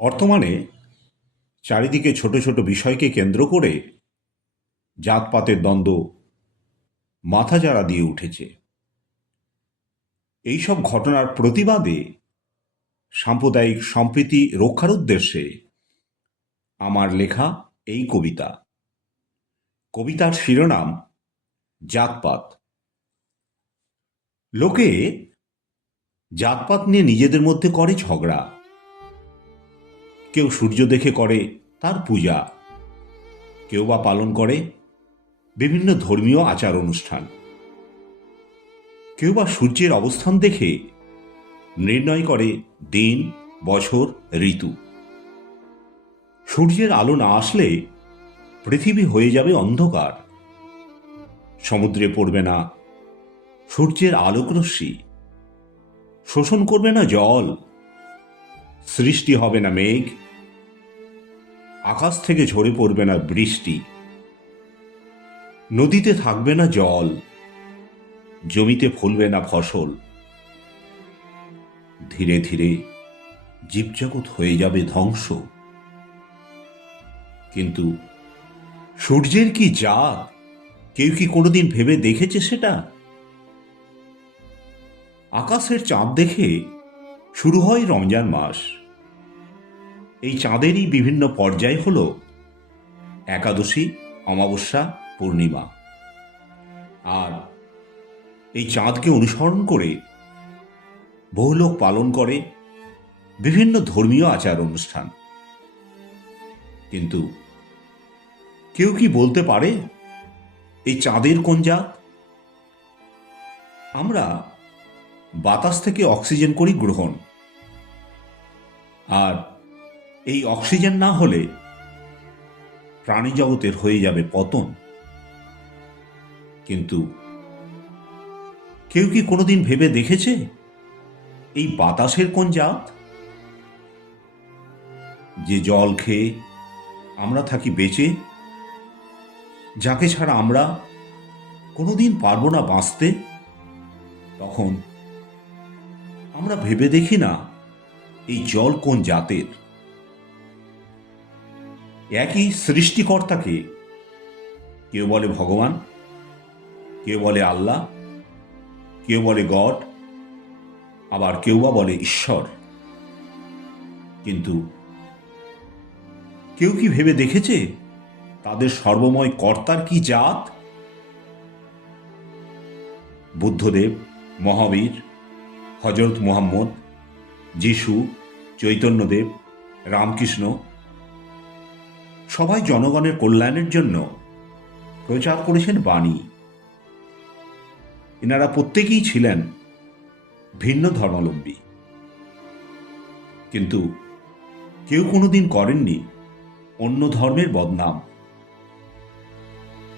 বর্তমানে চারিদিকে ছোট ছোট বিষয়কে কেন্দ্র করে জাতপাতের দ্বন্দ্ব মাথাচাড়া দিয়ে উঠেছে। এইসব ঘটনার প্রতিবাদে সাম্প্রদায়িক সম্প্রীতি রক্ষার উদ্দেশ্যে আমার লেখা এই কবিতা। কবিতার শিরোনাম জাতপাত। লোকে জাতপাত নিয়ে নিজেদের মধ্যে করে ঝগড়া। কেউ সূর্য দেখে করে তার পূজা, কেউ বা পালন করে বিভিন্ন ধর্মীয় আচার অনুষ্ঠান, কেউ বা সূর্যের অবস্থান দেখে নির্ণয় করে দিন, বছর, ঋতু। সূর্যের আলো না আসলে পৃথিবী হয়ে যাবে অন্ধকার। সমুদ্রে পড়বে না সূর্যের আলোকরশ্মি, শোষণ করবে না জল, সৃষ্টি হবে না মেঘ, আকাশ থেকে ঝরে পড়বে না বৃষ্টি, নদীতে থাকবে না জল, জমিতে ফলবে না ফসল। ধীরে ধীরে জীবজগৎ হয়ে যাবে ধ্বংস। কিন্তু সূর্যের কি জাত, কেউ কি কোনোদিন ভেবে দেখেছে সেটা? আকাশের চাঁদ দেখে শুরু হয় রমজান মাস। এই চাঁদেরই বিভিন্ন পর্যায় হল একাদশী, অমাবস্যা, পূর্ণিমা। আর এই চাঁদকে অনুসরণ করে বহু লোক পালন করে বিভিন্ন ধর্মীয় আচার অনুষ্ঠান। কিন্তু কেউ কি বলতে পারে এই চাঁদের কোন জাত? আমরা বাতাস থেকে অক্সিজেন করি গ্রহণ, আর এই অক্সিজেন না হলে প্রাণী জগতের হয়ে যাবে পতন। কিন্তু কেউ কি কোনোদিন ভেবে দেখেছে এই বাতাসের কোন জাত? যে জল খেয়ে আমরা থাকি বেঁচে, যাকে ছাড়া আমরা কোনোদিন পারবো না বাঁচতে, তখন আমরা ভেবে দেখি না এই জল কোন জাতের। একই সৃষ্টিকর্তাকে কেউ বলে ভগবান, কেউ বলে আল্লাহ, কেউ বলে গড, আবার কেউ বা বলে ঈশ্বর। কিন্তু কেউ কি ভেবে দেখেছে তাদের সর্বময় কর্তার কি জাত? বুদ্ধদেব, মহাবীর, হজরত মুহাম্মদ, যিশু, চৈতন্যদেব, রামকৃষ্ণ সবাই জনগণের কল্যাণের জন্য প্রচার করেছেন বাণী। এনারা প্রত্যেকেই ছিলেন ভিন্ন ধর্মাবলম্বী, কিন্তু কেউ কোনোদিন করেননি অন্য ধর্মের বদনাম।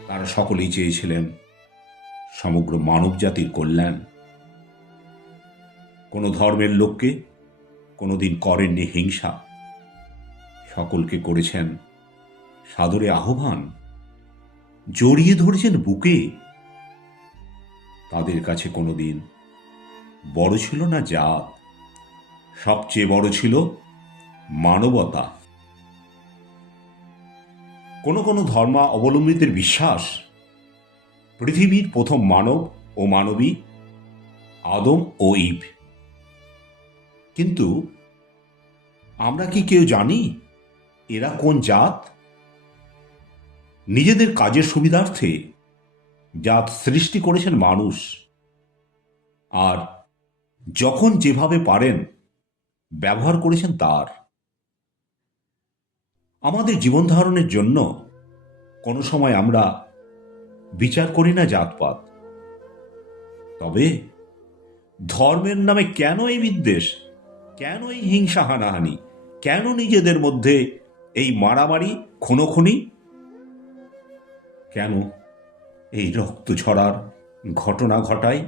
তারা সকলেই চেয়েছিলেন সমগ্র মানব জাতির কল্যাণ। কোনো ধর্মের লোককে কোনোদিন করেননি হিংসা, সকলকে করেছেন সাদরে আহ্বান, জড়িয়ে ধরেছেন বুকে। তাদের কাছে কোনোদিন বড় ছিল না জাত, সবচেয়ে বড় ছিল মানবতা। কোনো কোনো ধর্মাবলম্বীদের বিশ্বাস পৃথিবীর প্রথম মানব ও মানবী আদম ও ঈভ। কিন্তু আমরা কি কেউ জানি এরা কোন জাত? নিজেদের কাজের সুবিধার্থে জাত সৃষ্টি করেছেন মানুষ, আর যখন যেভাবে পারেন ব্যবহার করেছেন তার। আমাদের জীবন ধারণের জন্য কোনো সময় আমরা বিচার করি না জাতপাত। তবে ধর্মের নামে কেন এই বিদ্বেষ, কেন এই হিংসা হানাহানি, কেন নিজেদের মধ্যে এই মারামারি, খুনোখুনি, কেন এই রক্ত ঝরার ঘটনা ঘটায়?